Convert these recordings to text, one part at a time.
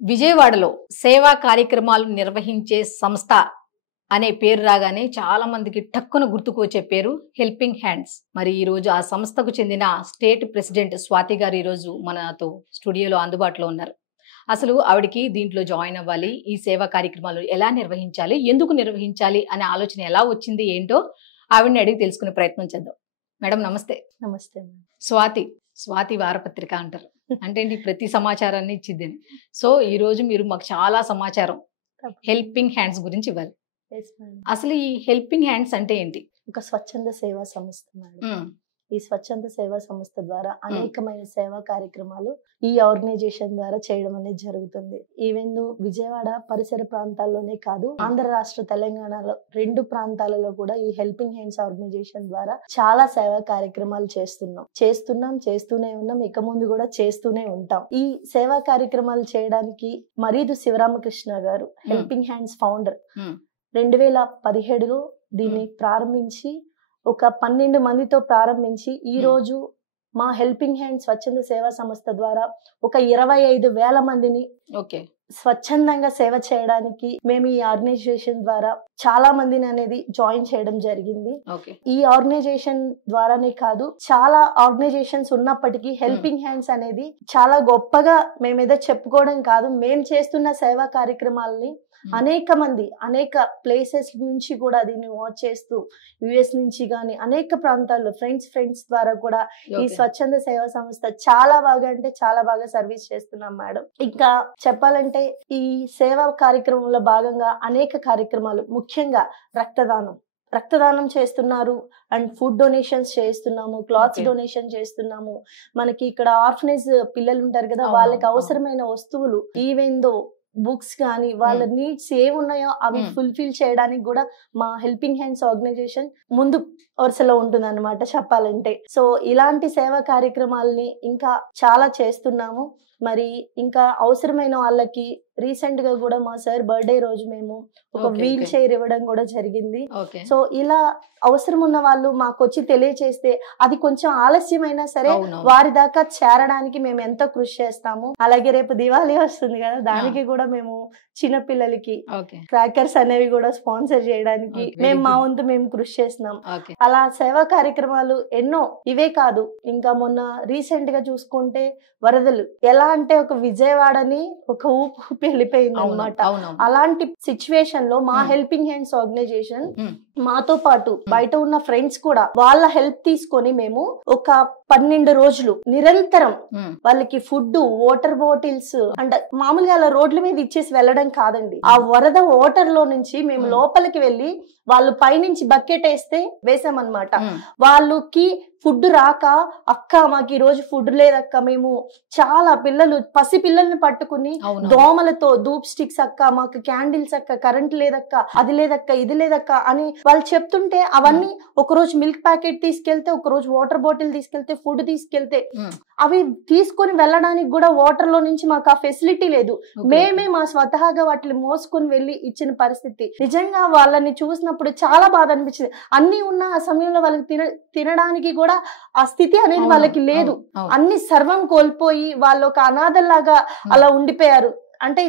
విజయవాడలో సేవా కార్యక్రమాలు నిర్వహించే సంస్థ అనే పేరు రాగానే చాలా మందికి టక్కున గుర్తుకు వచ్చే పేరు హెల్పింగ్ హ్యాండ్స్. మరి ఈ రోజు ఆ సంస్థకు చెందిన స్టేట్ ప్రెసిడెంట్ స్వాతి గారు ఈ రోజు మనతో స్టూడియోలో అందుబాటులో ఉన్నారు. అసలు ఆవిడికి దీంట్లో జాయిన్ అవ్వాలి, ఈ సేవా కార్యక్రమాలు ఎలా నిర్వహించాలి, ఎందుకు నిర్వహించాలి అనే ఆలోచన ఎలా వచ్చింది ఏంటో ఆవిడని అడిగి తెలుసుకునే ప్రయత్నం చేద్దాం. మేడం నమస్తే. నమస్తే. స్వాతి వారపత్రిక అంటారు, అంటే ప్రతి సమాచారాన్ని ఇచ్చిద్దని. సో ఈ రోజు మీరు మాకు చాలా సమాచారం హెల్పింగ్ హ్యాండ్స్ గురించి ఇవ్వాలి. అసలు ఈ హెల్పింగ్ హ్యాండ్స్ అంటే ఏంటి? ఒక స్వచ్ఛంద సేవా సంస్థ మేడం. ఈ స్వచ్ఛంద సేవా సంస్థ ద్వారా అనేకమైన సేవా కార్యక్రమాలు ఈ ఆర్గనైజేషన్ ద్వారా చేయడం అనేది జరుగుతుంది. ఈవెన్ విజయవాడ పరిసర ప్రాంతాల్లోనే కాదు, ఆంధ్ర రాష్ట్ర తెలంగాణలో 2 ప్రాంతాలలో కూడా ఈ హెల్పింగ్ హ్యాండ్స్ ఆర్గనైజేషన్ ద్వారా చాలా సేవా కార్యక్రమాలు చేస్తూనే ఉన్నాం, ఇక ముందు కూడా చేస్తూనే ఉంటాం. ఈ సేవా కార్యక్రమాలు చేయడానికి మరీదు శివరామకృష్ణ గారు హెల్పింగ్ హ్యాండ్స్ ఫౌండర్ 2017లో దీన్ని ప్రారంభించి ఒక 12 మందితో ప్రారంభించి ఈ రోజు మా హెల్పింగ్ హ్యాండ్ స్వచ్ఛంద సేవా సంస్థ ద్వారా ఒక 25,000 మందిని స్వచ్ఛందంగా సేవ చేయడానికి మేము ఈ ఆర్గనైజేషన్ ద్వారా చాలా మందిని అనేది జాయిన్ చేయడం జరిగింది. ఈ ఆర్గనైజేషన్ ద్వారానే కాదు, చాలా ఆర్గనైజేషన్స్ ఉన్నప్పటికీ హెల్పింగ్ హ్యాండ్స్ అనేది చాలా గొప్పగా మేమేదో చెప్పుకోవడం కాదు, మేము చేస్తున్న సేవా కార్యక్రమాలని అనేక ప్లేసెస్ నుంచి కూడా దీన్ని వాచ్ చేస్తూ యుఎస్ నుంచి గానీ అనేక ప్రాంతాల్లో ఫ్రెండ్స్ ద్వారా కూడా ఈ స్వచ్ఛంద సేవా సంస్థ చాలా బాగా సర్వీస్ చేస్తున్నాం మేడం. ఇంకా చెప్పాలంటే ఈ సేవా కార్యక్రమంలో భాగంగా అనేక కార్యక్రమాలు, ముఖ్యంగా రక్తదానం చేస్తున్నారు అండ్ ఫుడ్ డొనేషన్స్ చేస్తున్నాము, క్లాత్స్ డొనేషన్ చేస్తున్నాము. మనకి ఇక్కడ ఆర్ఫనేజ్ పిల్లలు ఉంటారు కదా, వాళ్ళకి అవసరమైన వస్తువులు ఈవెన్ దో బుక్స్ కానీ వాళ్ళ నీడ్స్ ఏమున్నాయో అవి ఫుల్ఫిల్ చేయడానికి కూడా మా హెల్పింగ్ హ్యాండ్స్ ఆర్గనైజేషన్ ముందు వరుసలో ఉంటుంది అన్నమాట చెప్పాలంటే. సో ఇలాంటి సేవా కార్యక్రమాలని ఇంకా చాలా చేస్తున్నాము. మరి ఇంకా అవసరమైన వాళ్ళకి రీసెంట్ గా కూడా మా సార్ బర్త్డే రోజు మేము ఒక వీల్ చైర్ ఇవ్వడం కూడా జరిగింది. సో ఇలా అవసరం ఉన్న వాళ్ళు మాకు వచ్చి తెలియచేస్తే అది కొంచెం ఆలస్యమైనా సరే వారి దాకా చేరడానికి మేము ఎంతో కృషి చేస్తాము. అలాగే రేపు దివాళీ వస్తుంది కదా, దానికి కూడా మేము చిన్నపిల్లలకి క్రాకర్స్ అనేవి కూడా స్పాన్సర్ చేయడానికి మేము మా వంతు మేము కృషి చేస్తున్నాం. అలా సేవా కార్యక్రమాలు ఎన్నో. ఇవే కాదు, ఇంకా మొన్న రీసెంట్ గా చూసుకుంటే వరదలు ఎలా అంటే ఒక విజయవాడని ఒక ఊపి వెళ్ళిపోయింది అనమాట. అలాంటి సిచ్యువేషన్ లో మా హెల్పింగ్ హ్యాండ్స్ ఆర్గనైజేషన్ మాతో పాటు బయట ఉన్న ఫ్రెండ్స్ కూడా వాళ్ళ హెల్ప్ తీసుకొని మేము ఒక 12 రోజులు నిరంతరం వాళ్ళకి ఫుడ్, వాటర్ బాటిల్స్ అంటే మామూలుగా అలా రోడ్ల మీద ఇచ్చేసి వెళ్ళడం కాదండి. ఆ వరద వాటర్ లో నుంచి మేము లోపలికి వెళ్ళి వాళ్ళు పైనుంచి బకెట్ వేసామన్నమాట. వాళ్ళకి ఫుడ్ రాక, అక్క మాకు ఈ రోజు ఫుడ్ లేదక్క, మేము చాలా పసి పిల్లల్ని పట్టుకుని దోమలతో ధూప్ స్టిక్స్ అక్క, మాకు క్యాండిల్స్ అక్క, కరెంట్ లేదక్క, అది లేదక్క, ఇది లేదక్క అని వాళ్ళు చెప్తుంటే అవన్నీ ఒక రోజు మిల్క్ ప్యాకెట్ తీసుకెళ్తే, ఒక రోజు వాటర్ బాటిల్ తీసుకెళ్తే, ఫుడ్ తీసుకెళ్తే అవి తీసుకొని వెళ్ళడానికి కూడా వాటర్ లో నుంచి మాకు ఆ ఫెసిలిటీ లేదు. మేమే మా స్వతహాగా వాటిని మోసుకొని వెళ్ళి ఇచ్చిన పరిస్థితి. నిజంగా వాళ్ళని చూసినప్పుడు చాలా బాధ అనిపించింది. అన్ని ఉన్న ఆ సమయంలో వాళ్ళకి తినడానికి కూడా ఆ స్థితి అనేది వాళ్ళకి లేదు. అన్ని సర్వం కోల్పోయి వాళ్ళు ఒక అనాథల్లాగా అలా ఉండిపోయారు. అంటే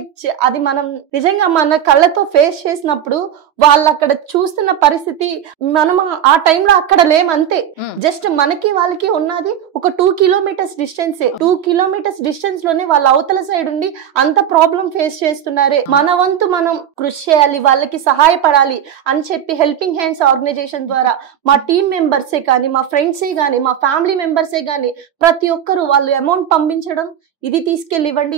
అది మనం నిజంగా మన కళ్ళతో ఫేస్ చేసినప్పుడు వాళ్ళు అక్కడ చూస్తున్న పరిస్థితి, మనం ఆ టైంలో అక్కడ లేమంతే. జస్ట్ మనకి వాళ్ళకి ఉన్నది ఒక 2 కిలోమీటర్స్ డిస్టెన్సే. 2 కిలోమీటర్స్ డిస్టెన్స్ లోనే వాళ్ళ అవతల సైడ్ ఉండి అంత ప్రాబ్లం ఫేస్ చేస్తున్నారే. మన వంతు మనం కృషి చేయాలి, వాళ్ళకి సహాయపడాలి అని చెప్పి హెల్పింగ్ హ్యాండ్స్ ఆర్గనైజేషన్ ద్వారా మా టీమ్ మెంబర్సే కానీ, మా ఫ్రెండ్సే కానీ, మా ఫ్యామిలీ మెంబర్సే కానీ ప్రతి ఒక్కరు వాళ్ళు అమౌంట్ పంపించడం, ఇది తీసుకెళ్ళివ్వండి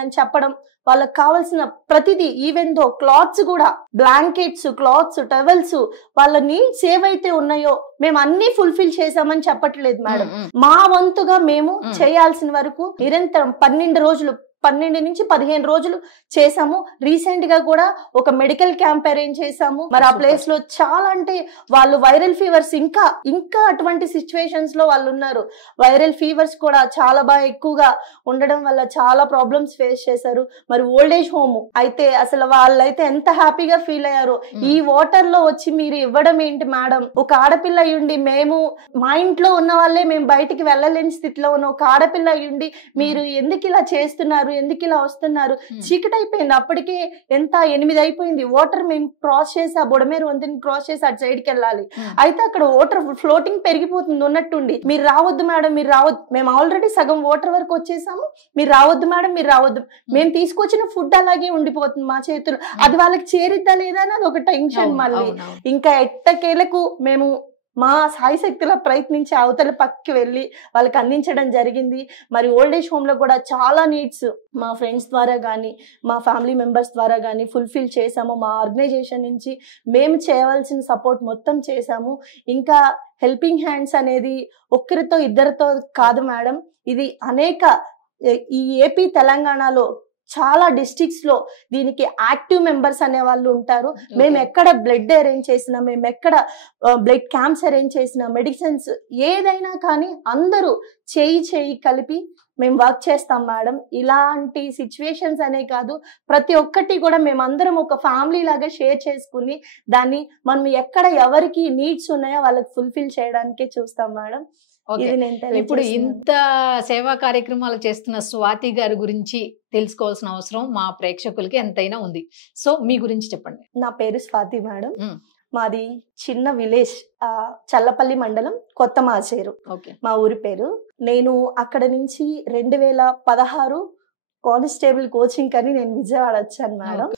అని చెప్పడం, వాళ్ళకి కావాల్సిన ప్రతిదీ ఈవెన్ దో క్లాత్స్ కూడా, బ్లాంకెట్స్, క్లాత్స్, టవల్స్, వాళ్ళ నీడ్స్ ఏవైతే ఉన్నాయో మేము అన్ని ఫుల్ఫిల్ చేసామని చెప్పట్లేదు మేడం. మా వంతుగా మేము చేయాల్సిన వరకు నిరంతరం 12 నుంచి 15 రోజులు చేసాము. రీసెంట్ గా కూడా ఒక మెడికల్ క్యాంప్ అరేంజ్ చేసాము. మరి ఆ ప్లేస్ లో చాలా అంటే వాళ్ళు వైరల్ ఫీవర్స్ ఇంకా అటువంటి సిచ్యువేషన్స్ లో వాళ్ళు ఉన్నారు. వైరల్ ఫీవర్స్ కూడా చాలా బాగా ఎక్కువగా ఉండడం వల్ల చాలా ప్రాబ్లమ్స్ ఫేస్ చేశారు. మరి ఓల్డ్ ఏజ్ హోమ్ అయితే అసలు వాళ్ళైతే ఎంత హ్యాపీగా ఫీల్ అయ్యారో. ఈ వాటర్ లో వచ్చి మీరు ఇవ్వడం ఏంటి మేడం, ఒక ఆడపిల్ల అయ్యుండి మేము మా ఇంట్లో ఉన్న వాళ్ళే మేము బయటికి వెళ్ళలేని స్థితిలో ఉన్న ఒక ఆడపిల్ల అయ్యుండి మీరు ఎందుకు ఇలా చేస్తున్నారు, వస్తున్నారు, ఎందుకు ఇలా వస్తున్నారు, చీకటి అయిపోయింది అప్పటికే, ఎంత 8 అయిపోయింది, వాటర్ మేము క్రాస్ చేసి ఆ బుడమేరు వంతెని క్రాస్ చేసి అటు సైడ్కి వెళ్ళాలి, అయితే అక్కడ వాటర్ ఫ్లోటింగ్ పెరిగిపోతుంది ఉన్నట్టుండి, మీరు రావద్దు మేడం, మీరు రావద్దు, మేము ఆల్రెడీ సగం వాటర్ వరకు వచ్చేసాము, మీరు రావద్దు మేడం, మీరు రావద్దు, మేము తీసుకొచ్చిన ఫుడ్ అలాగే ఉండిపోతుంది మా చేతులు, అది వాళ్ళకి చేరిద్దా లేదా అని అది ఒక టెన్షన్. మళ్ళీ ఇంకా ఎట్టకేలకు మేము మా సాయశక్తిలో ప్రయత్నించి అవతల పక్కకి వెళ్ళి వాళ్ళకి అందించడం జరిగింది. మరి ఓల్డ్ ఏజ్ హోమ్ లో కూడా చాలా నీడ్స్ మా ఫ్రెండ్స్ ద్వారా కానీ మా ఫ్యామిలీ మెంబర్స్ ద్వారా కానీ ఫుల్ఫిల్ చేసాము. మా ఆర్గనైజేషన్ నుంచి మేము చేయవలసిన సపోర్ట్ మొత్తం చేసాము. ఇంకా హెల్పింగ్ హ్యాండ్స్ అనేది ఒక్కరితో ఇద్దరితో కాదు మేడం, ఇది అనేక ఈ ఏపీ తెలంగాణలో చాలా డిస్ట్రిక్ట్స్ లో దీనికి యాక్టివ్ మెంబర్స్ అనే వాళ్ళు ఉంటారు. మేము ఎక్కడ బ్లడ్ అరేంజ్ చేసినా, మేము ఎక్కడ బ్లడ్ క్యాంప్స్ అరేంజ్ చేసినా, మెడిసిన్స్ ఏదైనా కానీ అందరూ చేయి కలిపి మేము వర్క్ చేస్తాం మేడం. ఇలాంటి సిచ్యువేషన్స్ అనే కాదు, ప్రతి ఒక్కటి కూడా మేమందరం ఒక ఫ్యామిలీ లాగా షేర్ చేసుకుని దాన్ని మనం ఎక్కడ ఎవరికి నీడ్స్ ఉన్నాయో వాళ్ళకి ఫుల్ఫిల్ చేయడానికే చూస్తాం మేడం. ఇప్పుడు ఇంత సేవా కార్యక్రమాలు చేస్తున్న స్వాతి గారి గురించి తెలుసుకోవాల్సిన అవసరం మా ప్రేక్షకులకి ఎంతైనా ఉంది. సో మీ గురించి చెప్పండి. నా పేరు స్వాతి మేడం. మాది చిన్న విలేజ్, చల్లపల్లి మండలం, కొత్త మాచేరు మా ఊరి పేరు. నేను అక్కడ నుంచి 2016 కానిస్టేబుల్ కోచింగ్ అని నేను విజయవాడ వచ్చాను మేడం.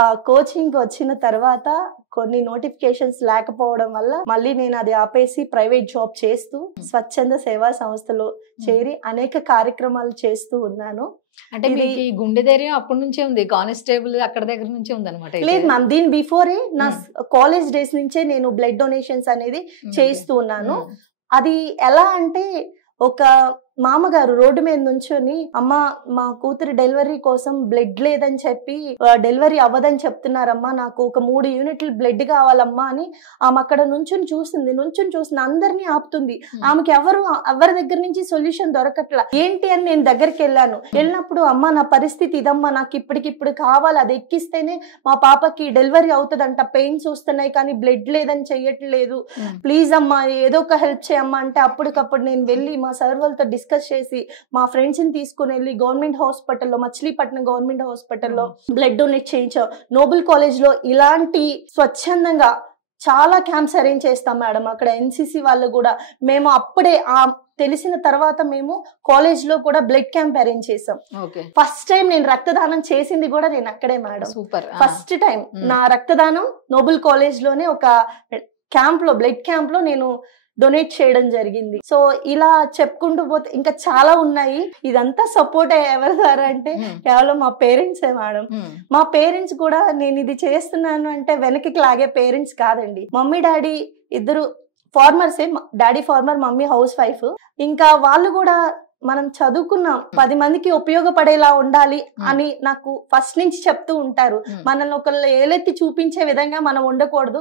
ఆ కోచింగ్ వచ్చిన తర్వాత కొన్ని నోటిఫికేషన్స్ లేకపోవడం వల్ల మళ్ళీ నేను అది ఆపేసి ప్రైవేట్ జాబ్ చేస్తూ స్వచ్ఛంద సేవా సంస్థలో చేరి అనేక కార్యక్రమాలు చేస్తూ ఉన్నాను. అంటే మీకు గుండె ధైర్యం అప్పటి నుంచే ఉంది, కానిస్టేబుల్ అక్కడ దగ్గర నుంచే ఉంది అనమాట? లేదు మ్యామ్, దీని బిఫోరే నా కాలేజ్ డేస్ నుంచే నేను బ్లడ్ డొనేషన్స్ అనేది చేస్తూ ఉన్నాను. అది ఎలా అంటే, ఒక మామగారు రోడ్డు మీద నుంచొని, అమ్మ మా కూతురు డెలివరీ కోసం బ్లడ్ లేదని చెప్పి డెలివరీ అవ్వదని చెప్తున్నారమ్మా, నాకు ఒక 3 యూనిట్లు బ్లడ్ కావాలమ్మా అని ఆమె అక్కడ నుంచుని చూస్తుంది అందరినీ ఆపుతుంది. ఆమెకి ఎవరి దగ్గర నుంచి సొల్యూషన్ దొరకట్లా. ఏంటి అని నేను దగ్గరికి వెళ్ళినప్పుడు, అమ్మ నా పరిస్థితి ఇదమ్మా, నాకు ఇప్పటికిప్పుడు కావాలి, అది ఎక్కిస్తేనే మా పాపకి డెలివరీ అవుతుందంట, పెయిన్స్ వస్తున్నాయి కానీ బ్లడ్ లేదని చెయ్యట్లేదు, ప్లీజ్ అమ్మా ఏదో ఒక హెల్ప్ చేయమ్మా అంటే, అప్పటికప్పుడు నేను వెళ్ళి మా సర్ వాళ్ళతో డిస్కస్ చేసి మా ఫ్రెండ్స్ ని తీసుకుని వెళ్ళి గవర్నమెంట్ హాస్పిటల్లో, మచిలీపట్నం గవర్నమెంట్ హాస్పిటల్లో బ్లడ్ డొనేట్ చేయించాం. నోబెల్ కాలేజ్ లో ఇలాంటి స్వచ్ఛందంగా చాలా క్యాంప్స్ అరేంజ్ చేస్తాం మేడం. అక్కడ ఎన్సిసి వాళ్ళు కూడా, మేము అప్పుడే తెలిసిన తర్వాత మేము కాలేజ్ లో కూడా బ్లడ్ క్యాంప్ అరేంజ్ చేసాం. ఫస్ట్ టైం నేను రక్తదానం చేసింది కూడా నేను అక్కడే మేడం. ఫస్ట్ టైం నా రక్తదానం నోబెల్ కాలేజ్ లోనే ఒక క్యాంప్ లో, బ్లడ్ క్యాంప్ లో నేను డొనేట్ చేయడం జరిగింది. సో ఇలా చెప్పుకుంటూ పోతే ఇంకా చాలా ఉన్నాయి. ఇదంతా సపోర్ట్ ఎవరి ద్వారా అంటే కేవలం మా పేరెంట్సే మేడం. మా పేరెంట్స్ కూడా నేను ఇది చేస్తున్నాను అంటే వెనక్కి లాగే పేరెంట్స్ కాదండి. మమ్మీ డాడీ ఇద్దరు ఫార్మర్సే, daddy farmer, mummy housewife. ఇంకా వాళ్ళు కూడా మనం చదువుకున్నాం, 10 మందికి ఉపయోగపడేలా ఉండాలి అని నాకు ఫస్ట్ నుంచి చెప్తూ ఉంటారు. మనల్ని ఒకళ్ళు ఏలెత్తి చూపించే విధంగా మనం ఉండకూడదు,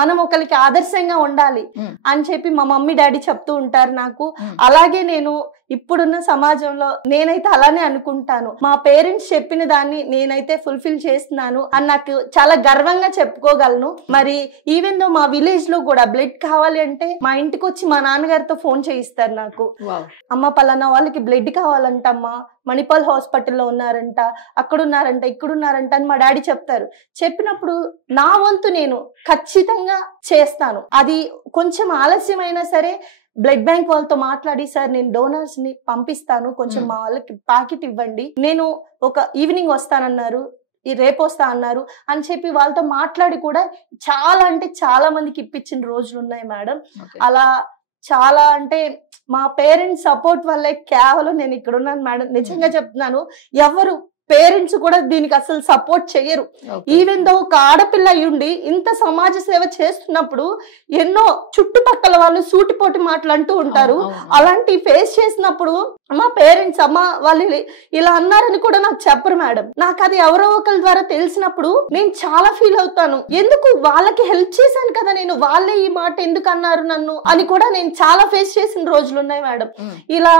మనం ఒకరికి ఆదర్శంగా ఉండాలి అని చెప్పి మా మమ్మీ డాడీ చెప్తూ ఉంటారు నాకు. అలాగే నేను ఇప్పుడున్న సమాజంలో నేనైతే అలానే అనుకుంటాను. మా పేరెంట్స్ చెప్పిన దాన్ని నేనైతే ఫుల్ఫిల్ చేస్తున్నాను అని నాకు చాలా గర్వంగా చెప్పుకోగలను. మరి ఈవెన్ దో మా విలేజ్ లో కూడా బ్లడ్ కావాలి అంటే మా ఇంటికి వచ్చి మా నాన్నగారితో ఫోన్ చేయిస్తారు నాకు. అమ్మ పలానా వాళ్ళకి బ్లడ్ కావాలంటమ్మా, మణిపాల్ హాస్పిటల్లో ఉన్నారంట, అక్కడున్నారంట, ఇక్కడున్నారంట అని మా డాడీ చెప్తారు. చెప్పినప్పుడు నా వంతు నేను ఖచ్చితంగా చేస్తాను. అది కొంచెం ఆలస్యమైనా సరే బ్లడ్ బ్యాంక్ వాళ్ళతో మాట్లాడి, సార్ నేను డోనర్స్ ని పంపిస్తాను, కొంచెం మా వాళ్ళకి ప్యాకెట్ ఇవ్వండి, నేను ఒక ఈవినింగ్ వస్తానన్నారు, రేపు వస్తా అన్నారు అని చెప్పి వాళ్ళతో మాట్లాడి కూడా చాలా అంటే చాలా మందికి ఇప్పించిన రోజులు ఉన్నాయి మేడం. అలా చాలా అంటే మా పేరెంట్స్ సపోర్ట్ వల్లే కేవలం నేను ఇక్కడ ఉన్నాను మేడం. నిజంగా చెప్తున్నాను, ఎవరు పేరెంట్స్ కూడా దీనికి అసలు సపోర్ట్ చెయ్యరు. ఈవెన్ దో ఒక ఆడపిల్ల అయ్యుండి ఇంత సమాజ సేవ చేస్తున్నప్పుడు ఎన్నో చుట్టుపక్కల వాళ్ళు సూటిపోటి మాటలు అంటూ ఉంటారు. అలాంటి ఫేస్ చేసినప్పుడు మా పేరెంట్స్, అమ్మ వాళ్ళు ఇలా అన్నారని కూడా నాకు చెప్పరు మేడం. నాకు అది ఎవరో ఒకరి ద్వారా తెలిసినప్పుడు నేను చాలా ఫీల్ అవుతాను. ఎందుకు వాళ్ళకి హెల్ప్ చేశాను కదా నేను, వాళ్ళే ఈ మాట ఎందుకు అన్నారు నన్ను అని కూడా నేను చాలా ఫేస్ చేసిన రోజులు ఉన్నాయి మేడం. ఇలా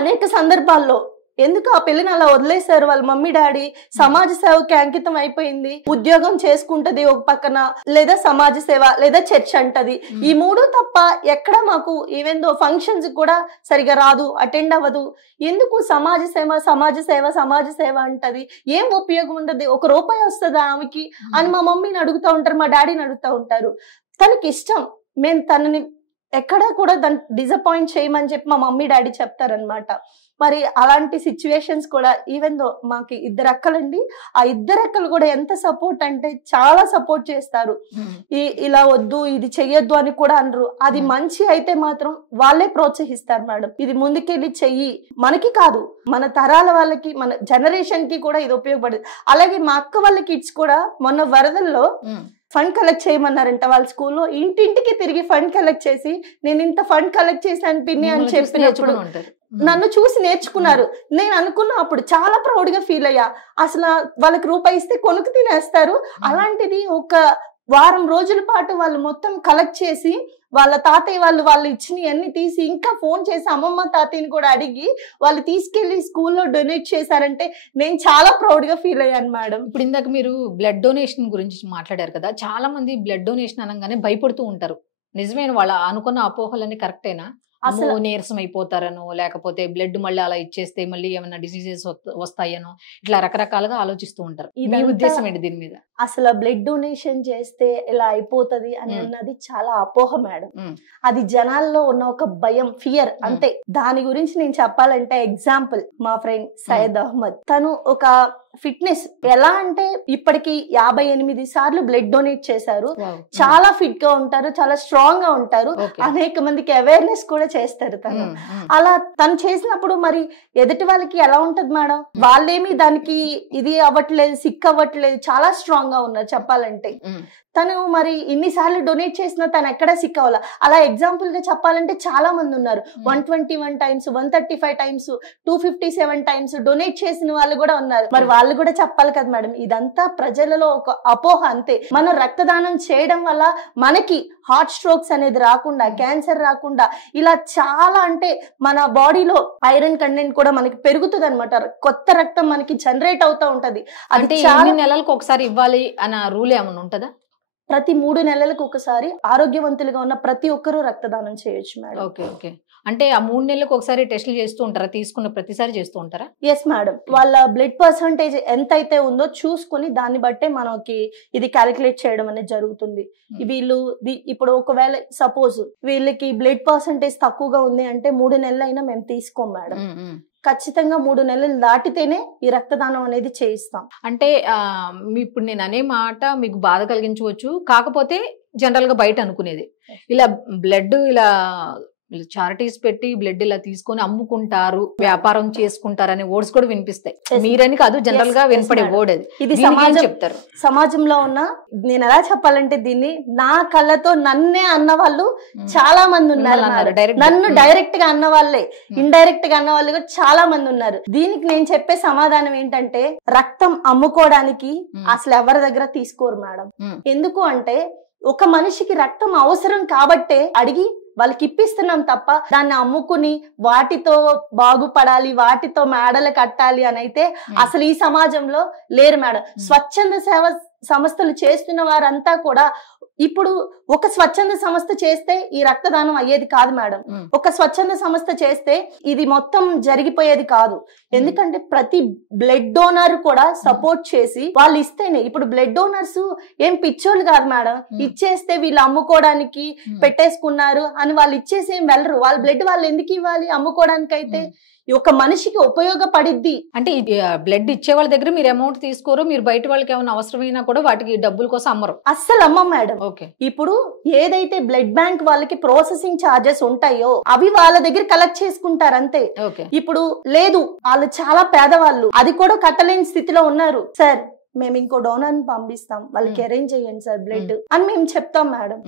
అనేక సందర్భాల్లో ఎందుకు ఆ పిల్లని అలా వదిలేశారు వాళ్ళ మమ్మీ డాడీ? సమాజ సేవకి అంకితం అయిపోయింది, ఉద్యోగం చేసుకుంటది ఒక పక్కన, లేదా సమాజ సేవ లేదా చర్చ్ అంటది. ఈ మూడు తప్ప ఎక్కడ మాకు ఈవెన్ ఫంక్షన్స్ కూడా సరిగా రాదు, అటెండ్ అవ్వదు. ఎందుకు సమాజ సేవ సమాజ సేవ సమాజ సేవ అంటది? ఏం ఉపయోగం ఉండదు, ₹1 వస్తుందా ఆమెకి అని మా మమ్మీని అడుగుతూ ఉంటారు, మా డాడీని అడుగుతూ ఉంటారు. తనకి ఇష్టం, మేము తనని ఎక్కడా కూడా దాన్ని డిసప్పాయింట్ చేయమని చెప్పి మా మమ్మీ డాడీ చెప్తారనమాట. మరి అలాంటి సిచ్యువేషన్స్ కూడా ఈవెన్ దో మాకు 2 అక్కలండి, ఆ 2 అక్కలు కూడా ఎంత సపోర్ట్ అంటే చాలా సపోర్ట్ చేస్తారు. ఇలా వద్దు ఇది చెయ్యొద్దు అని కూడా అనరు. అది మంచి అయితే మాత్రం వాళ్ళే ప్రోత్సహిస్తారు మేడం. ఇది ముందుకెళ్ళి చెయ్యి, మనకి కాదు మన తరాల వాళ్ళకి, మన జనరేషన్ కి కూడా ఇది ఉపయోగపడదు. అలాగే మా అక్క వాళ్ళ కిడ్స్ కూడా మొన్న వరదల్లో ఫండ్ కలెక్ట్ చేయమన్నారంట వాళ్ళ స్కూల్లో. ఇంటింటికి తిరిగి ఫండ్ కలెక్ట్ చేసి, నేను ఇంత ఫండ్ కలెక్ట్ చేశాను పిన్ని అని చెప్పినప్పుడు నన్ను చూసి నేర్చుకున్నారు. నేను అనుకున్నా అప్పుడు చాలా ప్రౌడ్ గా ఫీల్ అయ్యా. అసలు వాళ్ళకి ₹1 ఇస్తే కొనుక్కు తినేస్తారు, అలాంటిది ఒక వారం రోజుల పాటు వాళ్ళు మొత్తం కలెక్ట్ చేసి వాళ్ళ తాతయ్య వాళ్ళు ఇచ్చినవి అన్ని తీసి ఇంకా ఫోన్ చేసి అమ్మమ్మ తాతయ్యని కూడా అడిగి వాళ్ళు తీసుకెళ్లి స్కూల్లో డొనేట్ చేశారంటే నేను చాలా ప్రౌడ్ గా ఫీల్ అయ్యాను మేడం. ఇప్పుడు ఇందాక మీరు బ్లడ్ డొనేషన్ గురించి మాట్లాడారు కదా, చాలా మంది బ్లడ్ డొనేషన్ అనగానే భయపడుతూ ఉంటారు. నిజమైన వాళ్ళ అనుకున్న అపోహలన్నీ కరెక్టేనా? అసలు నీరసం అయిపోతారనో, లేకపోతే బ్లడ్ మళ్ళీ అలా ఇచ్చేస్తే మళ్ళీ ఏమైనా డిసీజెస్ వస్తాయనో, ఇట్లా రకరకాలుగా ఆలోచిస్తూ ఉంటారు. మీ ఉద్దేశం ఏంటి దీని మీద? అసలు బ్లడ్ డొనేషన్ చేస్తే ఇలా అయిపోతది అని అన్నది చాలా అపోహ మేడం. అది జనాల్లో ఉన్న ఒక భయం, ఫియర్ అంతే. దాని గురించి నేను చెప్పాలంటే ఎగ్జాంపుల్ మా ఫ్రెండ్ సయ్యద్ అహ్మద్. తను ఒక ఫిట్నెస్ ఎలా అంటే ఇప్పటికి 58 సార్లు బ్లడ్ డొనేట్ చేశారు. చాలా ఫిట్ గా ఉంటారు, చాలా స్ట్రాంగ్ గా ఉంటారు, అనేక మందికి అవేర్నెస్ కూడా చేస్తారు తను. అలా తను చేసినప్పుడు మరి ఎదుటి వాళ్ళకి ఎలా ఉంటది మేడం? వాళ్ళేమి దానికి ఇది అవ్వట్లేదు, సిక్ అవ్వట్లేదు, చాలా స్ట్రాంగ్ గా ఉన్నారు చెప్పాలంటే. తను మరి ఇన్నిసార్లు డొనేట్ చేసినా తను ఎక్కడ సిక్ అవ్వాల. అలా ఎగ్జాంపుల్ గా చెప్పాలంటే చాలా మంది ఉన్నారు. 121 టైమ్స్, 135 టైమ్స్, 257 టైమ్స్ డొనేట్ చేసిన వాళ్ళు కూడా ఉన్నారు. మరి వాళ్ళు కూడా చెప్పాలి కదా మేడం. ఇదంతా ప్రజలలో ఒక అపోహ అంతే. మనం రక్తదానం చేయడం వల్ల మనకి హార్ట్ స్ట్రోక్స్ అనేది రాకుండా, క్యాన్సర్ రాకుండా, ఇలా చాలా అంటే మన బాడీలో ఐరన్ కంటెంట్ కూడా మనకి పెరుగుతుంది అనమాట. కొత్త రక్తం మనకి జనరేట్ అవుతా ఉంటది. అంటే 8 నెలలకు ఒకసారి ఇవ్వాలి అన్న రూల్ ఏమైనా ఉంటుందా? ప్రతి 3 నెలలకు ఒకసారి ఆరోగ్యవంతులుగా ఉన్న ప్రతి ఒక్కరూ రక్తదానం చేయొచ్చు మేడం. Okay okay. అంటే ఆ 3 నెలలకు ఒకసారి టెస్టులు చేస్తూ ఉంటారా? తీసుకున్న ప్రతిసారి చేస్తూ ఉంటారా? Yes madam. వాళ్ళ బ్లడ్ పర్సంటేజ్ ఎంత అయితే ఉందో చూసుకుని దాన్ని బట్టే మనకి ఇది క్యాలిక్యులేట్ చేయడం అనేది జరుగుతుంది. వీళ్ళు ఇప్పుడు ఒకవేళ సపోజ్ వీళ్ళకి బ్లడ్ పర్సంటేజ్ తక్కువగా ఉంది అంటే 3 నెలలైనా మేము తీసుకోం మేడం. ఖచ్చితంగా 3 నెలలు దాటితేనే ఈ రక్తదానం అనేది చేయిస్తాం. అంటే ఇప్పుడు నేను అనే మాట మీకు బాధ కలిగించవచ్చు, కాకపోతే జనరల్ గా బయట అనుకునేది ఇలా బ్లడ్ ఇలా చారిటీస్ పెట్టి బ్లడ్ ఇలా తీసుకొని అమ్ముకుంటారు, వ్యాపారం చేసుకుంటారు అనే వర్డ్స్ కూడా వినిపిస్తాయి. మీరని కాదు, జనరల్ గా వినపడే వర్డ్ అది. ఇది చెప్తారు సమాజంలో ఉన్న. నేను ఎలా చెప్పాలంటే దీన్ని నా కళ్ళతో నన్నే అన్న వాళ్ళు చాలా మంది ఉన్నారు. నన్ను డైరెక్ట్ గా అన్న వాళ్ళే, ఇండైరెక్ట్ గా అన్న వాళ్ళు కూడా చాలా మంది ఉన్నారు. దీనికి నేను చెప్పే సమాధానం ఏంటంటే రక్తం అమ్ముకోవడానికి అసలు ఎవరి దగ్గర తీసుకోరు మేడం. ఎందుకు అంటే ఒక మనిషికి రక్తం అవసరం కాబట్టే అడిగి వాళ్ళకి ఇప్పిస్తున్నాం తప్ప దాన్ని అమ్ముకుని వాటితో బాగుపడాలి, వాటితో మేడలు కట్టాలి అని అయితే అసలు ఈ సమాజంలో లేరు మేడం. స్వచ్ఛంద సేవ సంస్థలు చేస్తున్న వారంతా కూడా ఇప్పుడు ఒక స్వచ్ఛంద సంస్థ చేస్తే ఈ రక్తదానం అయ్యేది కాదు మేడం. ఒక స్వచ్ఛంద సంస్థ చేస్తే ఇది మొత్తం జరిగిపోయేది కాదు. ఎందుకంటే ప్రతి బ్లడ్ డోనర్ కూడా సపోర్ట్ చేసి వాళ్ళు ఇస్తేనే. ఇప్పుడు బ్లడ్ డోనర్స్ ఏం పిచ్చోళ్ళు కాదు మేడం. ఇచ్చేస్తే వీళ్ళు అమ్ముకోవడానికి పెట్టేసుకున్నారు అని వాళ్ళు ఇచ్చేసి ఏం వెళ్ళరు. వాళ్ళ బ్లడ్ వాళ్ళు ఎందుకు ఇవ్వాలి అమ్ముకోవడానికి? అయితే ఒక మనిషికి ఉపయోగపడిద్ది. అంటే బ్లడ్ ఇచ్చే వాళ్ళ దగ్గర మీరు అమౌంట్ తీసుకోరు, మీరు బయట వాళ్ళకి ఏమైనా అవసరమైనా కూడా వాటికి డబ్బుల కోసం అమ్మరు? అస్సలు అమ్మం మేడం. ఓకే. ఇప్పుడు ఏదైతే బ్లడ్ బ్యాంక్ వాళ్ళకి ప్రాసెసింగ్ ఛార్జెస్ ఉంటాయో అవి వాళ్ళ దగ్గర కలెక్ట్ చేసుకుంటారు అంతే. ఇప్పుడు లేదు, వాళ్ళు చాలా పేదవాళ్ళు, అది కూడా కట్టలేని స్థితిలో ఉన్నారు. సార్ మేము ఇంకో డోనర్ పంపిస్తాం, వాళ్ళకి అరేంజ్ చేయండి సార్ బ్లడ్ అని మేము చెప్తాం మేడం.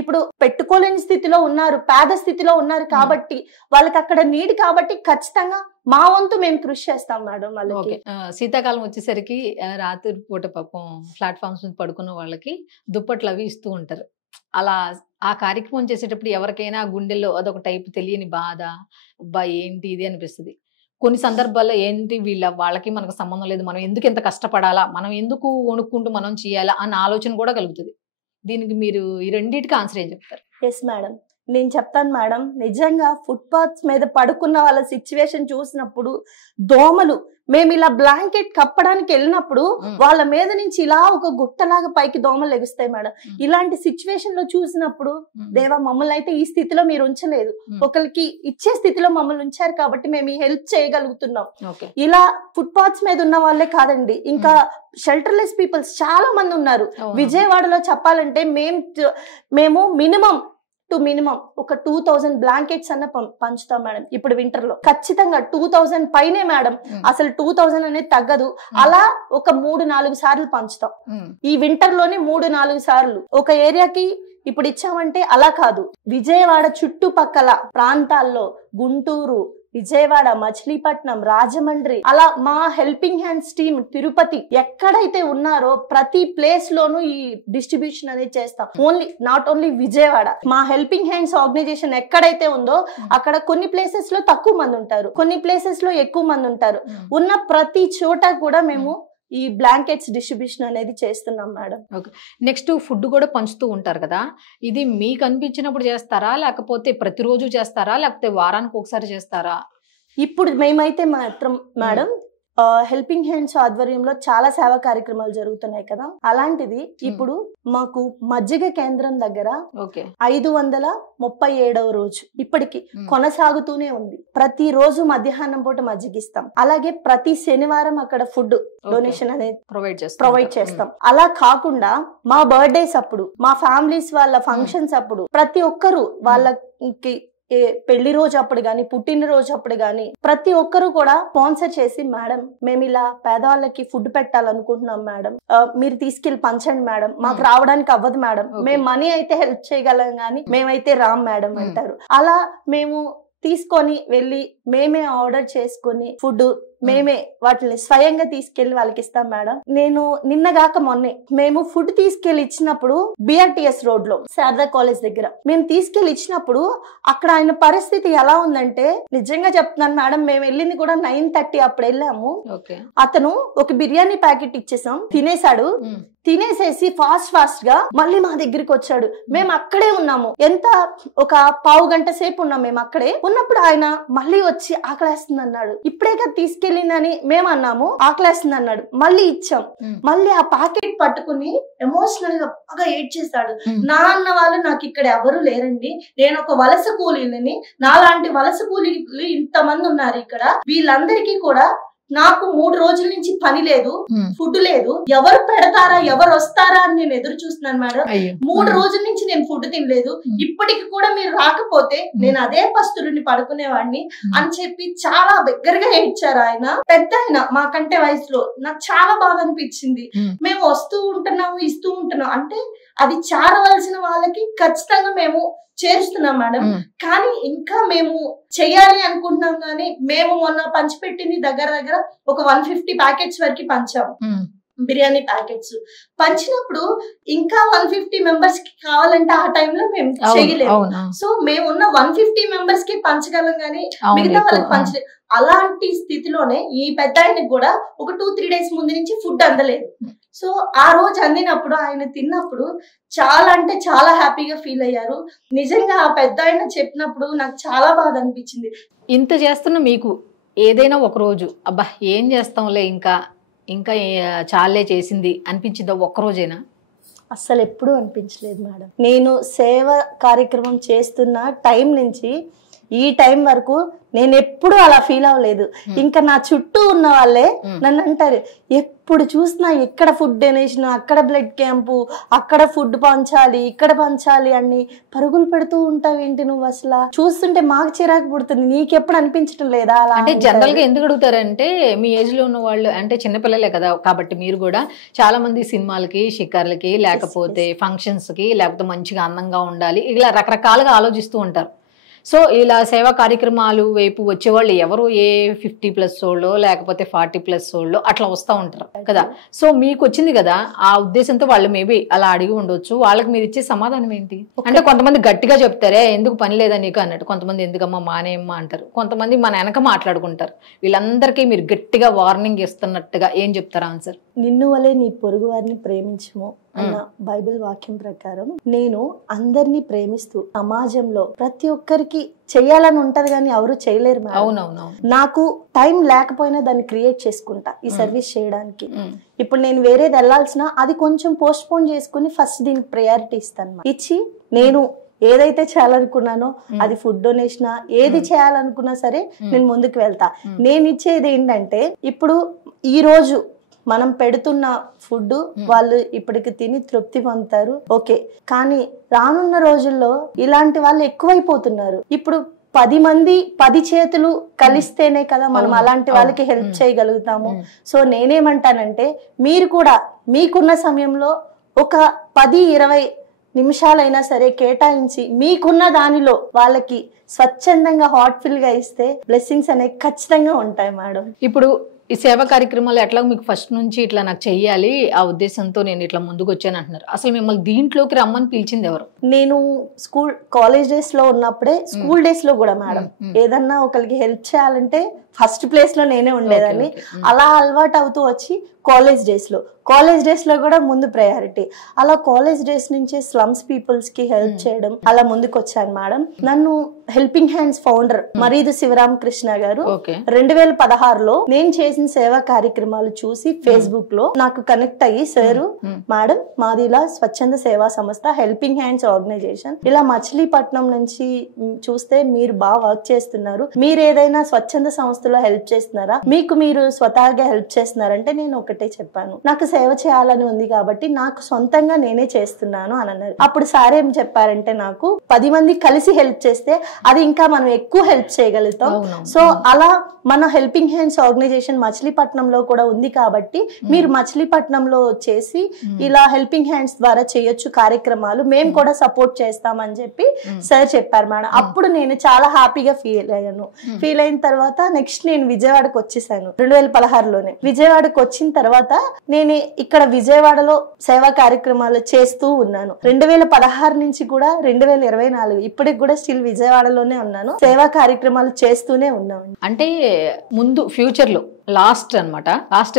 ఇప్పుడు పెట్టుకోలేని స్థితిలో ఉన్నారు, పేద స్థితిలో ఉన్నారు కాబట్టి వాళ్ళకి అక్కడ నీడ్ కాబట్టి ఖచ్చితంగా మా వంతు మేము కృషి చేస్తాం మేడం వాళ్ళకి. శీతాకాలం వచ్చేసరికి రాత్రి పూట పాపం ప్లాట్ఫామ్స్ మీద పడుకున్న వాళ్ళకి దుప్పట్లు అవి ఇస్తూ ఉంటారు. అలా ఆ కార్యక్రమం చేసేటప్పుడు ఎవరికైనా గుండెల్లో అదొక టైపు తెలియని బాధ, అబ్బా ఏంటి ఇది అనిపిస్తుంది. కొన్ని సందర్భాల్లో ఏంటి వాళ్ళకి మనకు సంబంధం లేదు, మనం ఎందుకు ఎంత కష్టపడాలా, మనం ఎందుకు వణుక్కుంటూ మనం చేయాలా అన్న ఆలోచన కూడా కలుగుతుంది. దీనికి మీరు ఈ రెండింటికి ఆన్సర్ ఏం చెప్తారు? ఎస్ మేడం, నేను చెప్తాను మేడం. నిజంగా ఫుట్పాత్స్ మీద పడుకున్న వాళ్ళ సిచ్యువేషన్ చూసినప్పుడు దోమలు, మేము ఇలా బ్లాంకెట్ కప్పడానికి వెళ్ళినప్పుడు వాళ్ళ మీద నుంచి ఇలా ఒక గుట్టలాగా పైకి దోమలు ఎగుస్తాయి మేడం. ఇలాంటి సిచ్యువేషన్ లో చూసినప్పుడు దేవా మమ్మల్ని అయితే ఈ స్థితిలో మీరు ఉంచలేదు, ఒకరికి ఇచ్చే స్థితిలో మమ్మల్ని ఉంచారు కాబట్టి మేము ఈ హెల్ప్ చేయగలుగుతున్నాం. ఇలా ఫుట్పాత్స్ మీద ఉన్న వాళ్ళే కాదండి, ఇంకా షెల్టర్లెస్ పీపుల్స్ చాలా మంది ఉన్నారు. విజయవాడలో చెప్పాలంటే మేము మినిమం ఒక 2000 బ్లాంకెట్స్ అన్న పంచుతాం మేడం. ఇప్పుడు వింటర్ లో ఖచ్చితంగా 2000 పైనే మేడం, అసలు 2000 అనేది తగ్గదు. అలా ఒక 3-4 సార్లు పంచుతాం ఈ వింటర్ లోనే. 3-4 సార్లు ఒక ఏరియాకి ఇప్పుడు ఇచ్చామంటే అలా కాదు, విజయవాడ చుట్టుపక్కల ప్రాంతాల్లో, గుంటూరు, విజయవాడ, మచిలీపట్నం, రాజమండ్రి, అలా మా హెల్పింగ్ హ్యాండ్స్ టీమ్ తిరుపతి ఎక్కడైతే ఉన్నారో ప్రతి ప్లేస్ లోనూ ఈ డిస్ట్రిబ్యూషన్ అనేది చేస్తాం. నాట్ ఓన్లీ విజయవాడ, మా హెల్పింగ్ హ్యాండ్స్ ఆర్గనైజేషన్ ఎక్కడైతే ఉందో అక్కడ కొన్ని ప్లేసెస్ లో తక్కువ మంది ఉంటారు, కొన్ని ప్లేసెస్ లో ఎక్కువ మంది ఉంటారు. ఉన్న ప్రతి చోట కూడా మేము ఈ బ్లాంకెట్స్ డిస్ట్రిబ్యూషన్ అనేది చేస్తున్నాం మేడం. ఓకే, నెక్స్ట్ ఫుడ్ కూడా పంచుతూ ఉంటారు కదా, ఇది మీకు అనిపించినప్పుడు చేస్తారా, లేకపోతే ప్రతిరోజు చేస్తారా, లేకపోతే వారానికి ఒకసారి చేస్తారా? ఇప్పుడు మేమైతే మాత్రం మేడం హెల్పింగ్ హ్యాండ్స్ ఆధ్వర్యంలో చాలా సేవా కార్యక్రమాలు జరుగుతున్నాయి కదా, అలాంటిది ఇప్పుడు మాకు మజ్జిగ కేంద్రం దగ్గర 537వ రోజు ఇప్పటికి కొనసాగుతూనే ఉంది. ప్రతి రోజు మధ్యాహ్నం పూట మజ్జిగిస్తాం. అలాగే ప్రతి శనివారం అక్కడ ఫుడ్ డొనేషన్ అనేది ప్రొవైడ్ చేస్తాం. అలా కాకుండా మా బర్త్డేస్ అప్పుడు, మా ఫ్యామిలీస్ వాళ్ళ ఫంక్షన్స్ అప్పుడు ప్రతి ఒక్కరు వాళ్ళకి పెళ్లి రోజు అప్పుడు గాని, పుట్టినరోజు అప్పుడు గాని ప్రతి ఒక్కరు కూడా స్పాన్సర్ చేసి, మేడం మేము ఇలా పేదవాళ్ళకి ఫుడ్ పెట్టాలనుకుంటున్నాం మేడం, మీరు తీసుకెళ్లి పంచండి మేడం, మాకు రావడానికి అవ్వదు మేడం, మేము మనీ అయితే హెల్ప్ చేయగలం గానీ మేమైతే రామ్ మేడం అంటారు. అలా మేము తీసుకొని వెళ్ళి మేమే ఆర్డర్ చేసుకుని ఫుడ్ మేమే వాటిని స్వయంగా తీసుకెళ్లి వాళ్ళకి ఇస్తాం మేడం. నేను నిన్నగాక మొన్నే మేము ఫుడ్ తీసుకెళ్లి ఇచ్చినప్పుడు బిఆర్టీఎస్ రోడ్ లో శారదా కాలేజ్ దగ్గర మేము తీసుకెళ్లి ఇచ్చినప్పుడు అక్కడ ఆయన పరిస్థితి ఎలా ఉందంటే, నిజంగా చెప్తున్నాను మేడం, మేము వెళ్ళింది కూడా 9:30 అప్పుడు వెళ్ళాము. అతను ఒక బిర్యానీ ప్యాకెట్ ఇచ్చేసాం, తినేశాడు. తినేసేసి ఫాస్ట్ గా మళ్ళీ మా దగ్గరికి వచ్చాడు. మేము అక్కడే ఉన్నాము, ఎంత ఒక పావు గంట సేపు ఉన్నాం మేము అక్కడే ఉన్నప్పుడు. ఆయన మళ్ళీ వచ్చి ఆకలేస్తుంది అన్నాడు. ఇప్పుడే కదా తీసుకెళ్ళిందని మేము అన్నాము, ఆకలేస్తుంది అన్నాడు. మళ్ళీ ఇచ్చాం. మళ్ళీ ఆ ప్యాకెట్ పట్టుకుని ఎమోషనల్ గా బాగా ఏడ్చేశాడు. నా అన్న వాళ్ళు నాకు ఇక్కడ ఎవరు లేరండి, నేను ఒక వలస కూలీలని, నాలాంటి వలస కూలీలు ఇంతమంది ఉన్నారు ఇక్కడ, వీళ్ళందరికీ కూడా నాకు 3 రోజుల నుంచి పని లేదు, ఫుడ్ లేదు, ఎవరు పెడతారా ఎవరు వస్తారా అని నేను ఎదురు చూస్తున్నాను మేడం. 3 రోజుల నుంచి నేను ఫుడ్ తినలేదు, ఇప్పటికి కూడా మీరు రాకపోతే నేను అదే పస్తులుని పడుకునేవాడిని అని చెప్పి చాలా దగ్గరగా ఏడ్చారు ఆయన. పెద్ద ఆయన మాకంటే వయసులో. నాకు చాలా బాగా అనిపించింది. మేము వస్తూ ఉంటున్నాము, ఇస్తూ ఉంటున్నాం అంటే అది చేరవలసిన వాళ్ళకి ఖచ్చితంగా మేము చేరుస్తున్నాం మేడం. కానీ ఇంకా మేము చెయ్యాలి అనుకుంటున్నాం. కానీ మేము మొన్న పంచిపెట్టింది దగ్గర ఒక 150 ప్యాకెట్స్ వరకు పంచాము, బిర్యానీ ప్యాకెట్స్. పంచినప్పుడు ఇంకా 150 మెంబర్స్ కి కావాలంటే ఆ టైంలో మేము చేయలేము. సో మేము ఉన్న 150 మెంబర్స్ కి పంచగలం కానీ మిగతా వాళ్ళకి పంచలేదు. అలాంటి స్థితిలోనే ఈ పెద్ద ఆయనకి కూడా ఒక 2-3 డేస్ ముందు నుంచి ఫుడ్ అందలేదు. సో ఆ రోజు అందినప్పుడు ఆయన తిన్నప్పుడు చాలా అంటే చాలా హ్యాపీగా ఫీల్ అయ్యారు. నిజంగా ఆ పెద్ద ఆయన చెప్పినప్పుడు నాకు చాలా బాధ అనిపించింది. ఇంత చేస్తున్న మీకు ఏదైనా ఒక రోజు అబ్బా ఏం చేస్తాంలే ఇంకా చాలే చేసింది అనిపించిందా ఒక్కరోజైనా? అస్సలు ఎప్పుడూ అనిపించలేదు మేడం. నేను సేవ కార్యక్రమం చేస్తున్న టైం నుంచి ఈ టైం వరకు నేను ఎప్పుడు అలా ఫీల్ అవ్వలేదు. ఇంకా నా చుట్టూ ఉన్న వాళ్ళే నన్ను అంటారు, ఎప్పుడు చూసినా ఎక్కడ ఫుడ్ డొనేషన్, అక్కడ బ్లడ్ క్యాంపు, అక్కడ ఫుడ్ పంచాలి, ఇక్కడ పంచాలి అని పరుగులు పెడుతూ ఉంటావు ఏంటి నువ్వు? అసలు చూస్తుంటే మాకు చిరాకు పుడుతుంది, నీకెప్పుడు అనిపించడం లేదా అలా? అంటే జనరల్ గా ఎందుకు అడుగుతారంటే మీ ఏజ్ లో ఉన్న వాళ్ళు అంటే చిన్నపిల్లలే కదా, కాబట్టి మీరు కూడా చాలా మంది సినిమాలకి, షికార్లకి, లేకపోతే ఫంక్షన్స్ కి, లేకపోతే మంచిగా అందంగా ఉండాలి, ఇలా రకరకాలుగా ఆలోచిస్తూ ఉంటారు. సో ఇలా సేవా కార్యక్రమాలు వైపు వచ్చేవాళ్ళు ఎవరు ఏ 50+ వాళ్ళో లేకపోతే 40+ వాళ్ళో అట్లా వస్తూ ఉంటారు కదా. సో మీకు వచ్చింది కదా, ఆ ఉద్దేశంతో వాళ్ళు మేబీ అలా అడిగి ఉండొచ్చు. వాళ్ళకి మీరు ఇచ్చే సమాధానం ఏంటి? అంటే కొంతమంది గట్టిగా చెప్తారే ఎందుకు పని లేదా నీకు అన్నట్టు, కొంతమంది ఎందుకమ్మా మానేయమ్మా అంటారు, కొంతమంది మన వెనక మాట్లాడుకుంటారు. వీళ్ళందరికీ మీరు గట్టిగా వార్నింగ్ ఇస్తున్నట్టుగా ఏం చెప్తారు ఆన్సర్? నిన్ను వలే నీ పొరుగు వారిని ప్రేమించుము అన్న బైబిల్ వాక్యం ప్రకారం నేను అందరినీ ప్రేమిస్తూ సమాజంలో ప్రతి ఒక్కరికి చెయ్యాలని ఉంటది కానీ ఎవరు చేయలేరు. నాకు టైం లేకపోయినా దాన్ని క్రియేట్ చేసుకుంటా ఈ సర్వీస్ చేయడానికి. ఇప్పుడు నేను వేరేది వెళ్ళాల్సిన అది కొంచెం పోస్ట్ పోన్ చేసుకుని ఫస్ట్ దీనికి ప్రయారిటీ ఇస్తాను. ఇచ్చి నేను ఏదైతే చేయాలనుకున్నానో అది ఫుడ్ డొనేషన్ ఏది చేయాలనుకున్నా సరే నేను ముందుకు వెళ్తా. నేను ఇచ్చేది ఏంటంటే ఇప్పుడు ఈ రోజు మనం పెడుతున్న ఫుడ్ వాళ్ళు ఇప్పటికి తిని తృప్తి పొందుతారు, ఓకే. కానీ రానున్న రోజుల్లో ఇలాంటి వాళ్ళు ఎక్కువైపోతున్నారు. ఇప్పుడు 10 మంది 10 చేతులు కలిస్తేనే కదా మనం అలాంటి వాళ్ళకి హెల్ప్ చేయగలుగుతాము. సో నేనేమంటానంటే మీరు కూడా మీకున్న సమయంలో ఒక 10-20 నిమిషాలైనా సరే కేటాయించి మీకున్న దానిలో వాళ్ళకి స్వచ్ఛందంగా హార్ట్ఫుల్ గా ఇస్తే బ్లెస్సింగ్స్ అనేవి ఖచ్చితంగా ఉంటాయి మేడం. ఇప్పుడు ఈ సేవా కార్యక్రమాలు ఎట్లా మీకు ఫస్ట్ నుంచి ఇట్లా నాకు చెయ్యాలి ఆ ఉద్దేశంతో నేను ఇట్లా ముందుకు వచ్చాను అంటున్నారు. అసలు మిమ్మల్ని దీంట్లోకి రమ్మని పిలిచింది ఎవరు? నేను కాలేజ్ డేస్ లో ఉన్నప్పుడే, స్కూల్ డేస్ లో కూడా మేడం ఏదన్నా ఒకరికి హెల్ప్ చేయాలంటే ఫస్ట్ ప్లేస్ లో నేనే ఉండేదాన్ని. అలా అలవాటు అవుతూ వచ్చి కాలేజ్ డేస్ లో కూడా ముందు ప్రయారిటీ. అలా కాలేజ్ డేస్ నుంచే స్లమ్స్ పీపుల్స్ కి హెల్ప్ చేయడం అలా ముందుకు వచ్చాను మేడం. నన్ను helping hands founder Maridu Sivaramakrishna గారు 2016లో నేను చేసిన సేవా కార్యక్రమాలు చూసి ఫేస్బుక్ లో నాకు కనెక్ట్ అయ్యి, సారు మేడం మాది ఇలా స్వచ్ఛంద సేవా సంస్థ హెల్పింగ్ హ్యాండ్స్ ఆర్గనైజేషన్, ఇలా మచిలీపట్నం నుంచి చూస్తే మీరు బాగా వర్క్ చేస్తున్నారు, మీరు ఏదైనా స్వచ్ఛంద సంస్థలో హెల్ప్ చేస్తున్నారా, మీకు మీరు స్వతహాగా హెల్ప్ చేస్తున్నారంటే నేను ఒకటే చెప్పాను, నాకు సేవ చేయాలని ఉంది కాబట్టి నాకు సొంతంగా నేనే చేస్తున్నాను అని అన్నారు. అప్పుడు సార్ ఏం చెప్పారంటే నాకు 10 మంది కలిసి హెల్ప్ చేస్తే అది ఇంకా మనం ఎక్కువ హెల్ప్ చేయగలుగుతాం. సో అలా మన హెల్పింగ్ హ్యాండ్స్ ఆర్గనైజేషన్ మచిలీపట్నంలో కూడా ఉంది కాబట్టి మీరు మచిలీపట్నంలో చేసి ఇలా హెల్పింగ్ హ్యాండ్స్ ద్వారా చేయొచ్చు కార్యక్రమాలు, మేము కూడా సపోర్ట్ చేస్తామని చెప్పి సార్ చెప్పారు మేడం. అప్పుడు నేను చాలా హ్యాపీగా ఫీల్ అయ్యాను. ఫీల్ అయిన తర్వాత నెక్స్ట్ నేను విజయవాడకు వచ్చేసాను 2016లోనే. విజయవాడకు వచ్చిన తర్వాత నేను ఇక్కడ విజయవాడలో సేవా కార్యక్రమాలు చేస్తూ ఉన్నాను. 2016 నుంచి కూడా 2024 ఇప్పటికి కూడా స్టిల్ విజయవాడలోనే ఉన్నాను, సేవా కార్యక్రమాలు చేస్తూనే ఉన్నాను. అంటే ముందు ఫ్యూచర్ లో లాస్ట్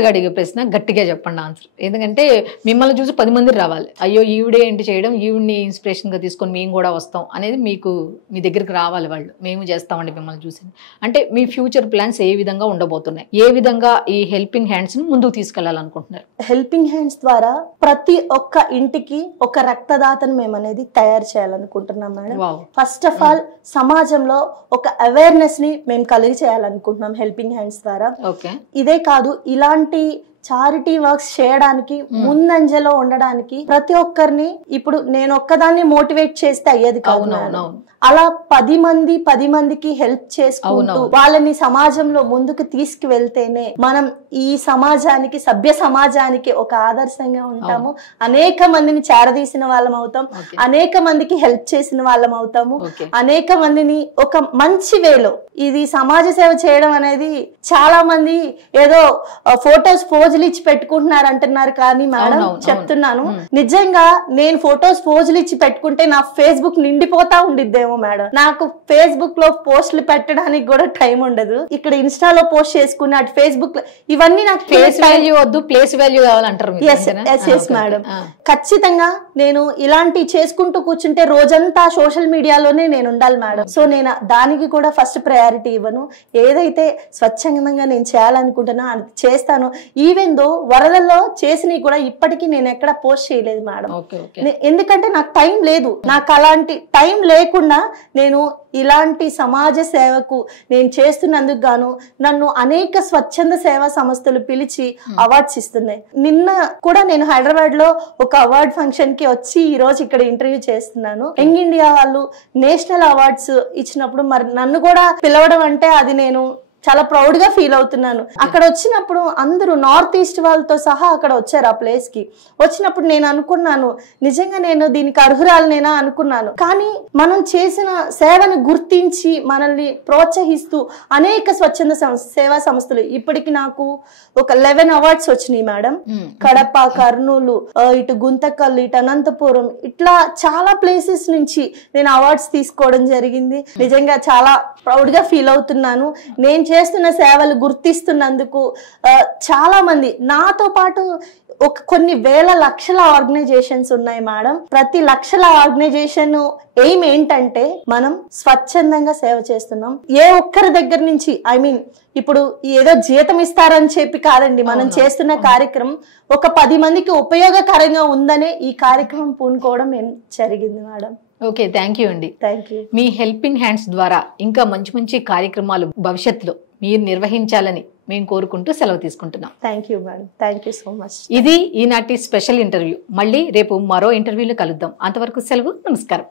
గా అడిగే ప్రశ్న గట్టిగా చెప్పండి ఆన్సర్. ఎందుకంటే మిమ్మల్ని చూసి 10 మంది రావాలి, అయ్యో ఈవిడే ఏంటి చేయడం, ఈవిడ్ని ఇన్స్పిరేషన్ గా తీసుకొని మేము కూడా వస్తాం అనేది మీకు మీ దగ్గరికి రావాలి వాళ్ళు, మేము చేస్తామండి మిమ్మల్ని చూసి. అంటే మీ ఫ్యూచర్ ప్లాన్స్ ఏ విధంగా ఉండబోతున్నాయి, ఏ విధంగా ఈ హెల్పింగ్ హ్యాండ్స్ ని ముందుకు తీసుకెళ్లాలనుకుంటున్నారు? హెల్పింగ్ హ్యాండ్స్ ద్వారా ప్రతి ఒక్క ఇంటికి ఒక రక్తదాతను మేము అనేది తయారు చేయాలనుకుంటున్నాం మేడం. ఫస్ట్ ఆఫ్ ఆల్ సమాజంలో ఒక అవేర్నెస్ ని మేము కలిగి చేయాలనుకుంటున్నాం హెల్పింగ్ హ్యాండ్స్ ద్వారా. ఇదే కాదు, ఇలాంటి చారిటీ వర్క్స్ చేయడానికి ముందంజలో ఉండడానికి ప్రతి ఒక్కరిని ఇప్పుడు నేను ఒక్కదాన్ని మోటివేట్ చేస్తే అయ్యేది కాదు. అలా 10 మందికి హెల్ప్ చేసుకుంటూ వాళ్ళని సమాజంలో ముందుకు తీసుకువెళ్తేనే మనం ఈ సమాజానికి, సభ్య సమాజానికి ఒక ఆదర్శంగా ఉంటాము. అనేక మందిని చేరదీసిన వాళ్ళం అవుతాం, అనేక మందికి హెల్ప్ చేసిన వాళ్ళం అవుతాము, అనేక మందిని ఒక మంచి వేలో. ఇది సమాజ సేవ చేయడం అనేది చాలా మంది ఏదో ఫొటోస్ పోజులు ఇచ్చి పెట్టుకుంటున్నారు అంటున్నారు, కానీ మేడం చెప్తున్నాను నిజంగా నేను ఫొటోస్ పోజులు ఇచ్చి పెట్టుకుంటే నా ఫేస్బుక్ నిండిపోతా ఉండిద్దేమో మేడం. నాకు ఫేస్బుక్ లో పోస్టులు పెట్టడానికి కూడా టైం ఉండదు. ఇక్కడ ఇన్స్టాలో పోస్ట్ చేసుకుని అటు ఫేస్బుక్ లో ఇవన్నీ నాకు ప్లేస్ వాల్యూ వద్దు, ప్లేస్ వాల్యూ కావాలంటారు. ఎస్ మేడం, ఖచ్చితంగా నేను ఇలాంటి చేసుకుంటూ కూర్చుంటే రోజంతా సోషల్ మీడియాలోనే నేను ఉండాలి మేడం. సో నేను దానికి కూడా ఫస్ట్ ప్రయారిటీ ఇవ్వను. ఏదైతే స్వచ్ఛందంగా నేను చేయాలనుకుంటున్నా అది చేస్తాను. ఈవెన్ దో వరదల్లో చేసినవి కూడా ఇప్పటికీ నేను ఎక్కడ పోస్ట్ చేయలేదు మేడం. ఎందుకంటే నాకు టైం లేదు. నాకు అలాంటి టైం లేకుండా నేను ఇలాంటి సమాజ సేవకు నేను చేస్తున్నందుకు గాను నన్ను అనేక స్వచ్ఛంద సేవా సంస్థలు పిలిచి అవార్డ్స్ ఇస్తున్నాయి. నిన్న కూడా నేను హైదరాబాద్ లో ఒక అవార్డ్ ఫంక్షన్ కి వచ్చి ఈ రోజు ఇక్కడ ఇంటర్వ్యూ చేస్తున్నాను. యంగ్ ఇండియా వాళ్ళు నేషనల్ అవార్డ్స్ ఇచ్చినప్పుడు మరి నన్ను కూడా పిలవడం అంటే అది నేను చాలా ప్రౌడ్ గా ఫీల్ అవుతున్నాను. అక్కడ వచ్చినప్పుడు అందరూ నార్త్ ఈస్ట్ వాళ్ళతో సహా అక్కడ వచ్చారు ఆ ప్లేస్ కి. వచ్చినప్పుడు నేను అనుకున్నాను, నిజంగా నేను దీనికి అర్హురాలనేనా అనుకున్నాను. కానీ మనం చేసిన సేవను గుర్తించి మనల్ని ప్రోత్సహిస్తూ అనేక స్వచ్ఛంద సేవా సంస్థలు, ఇప్పటికి నాకు ఒక 11 అవార్డ్స్ వచ్చినాయి మేడం. కడప, కర్నూలు, ఇటు గుంతకల్, ఇటు అనంతపురం, ఇట్లా చాలా ప్లేసెస్ నుంచి నేను అవార్డ్స్ తీసుకోవడం జరిగింది. నిజంగా చాలా ప్రౌడ్ గా ఫీల్ అవుతున్నాను. నేను చేస్తున్న సేవలు గుర్తిస్తున్నందుకు చాలా మంది నాతో పాటు కొన్ని వేల లక్షల ఆర్గనైజేషన్స్ ఉన్నాయి మేడం. ప్రతి లక్షల ఆర్గనైజేషన్ ఎయిమ్ ఏంటంటే మనం స్వచ్ఛందంగా సేవ చేస్తున్నాం. ఏ ఒక్కరి దగ్గర నుంచి ఇప్పుడు ఏదో జీతం ఇస్తారని చెప్పి కాదండి, మనం చేస్తున్న కార్యక్రమం ఒక 10 మందికి ఉపయోగకరంగా ఉందనే ఈ కార్యక్రమం పూనుకోవడం జరిగింది మేడం. ఓకే, థ్యాంక్ యూ అండి. Thank you. Me helping hands ద్వారా ఇంకా మంచి మంచి కార్యక్రమాలు భవిష్యత్తులో మీరు నిర్వహించాలని మేము కోరుకుంటూ సెలవు తీసుకుంటున్నాం. Thank you madam. Thank you so much. ఇది ఈనాటి స్పెషల్ ఇంటర్వ్యూ. మళ్ళీ రేపు మరో ఇంటర్వ్యూలో కలుద్దాం. అంతవరకు సెలవు. నమస్కారం.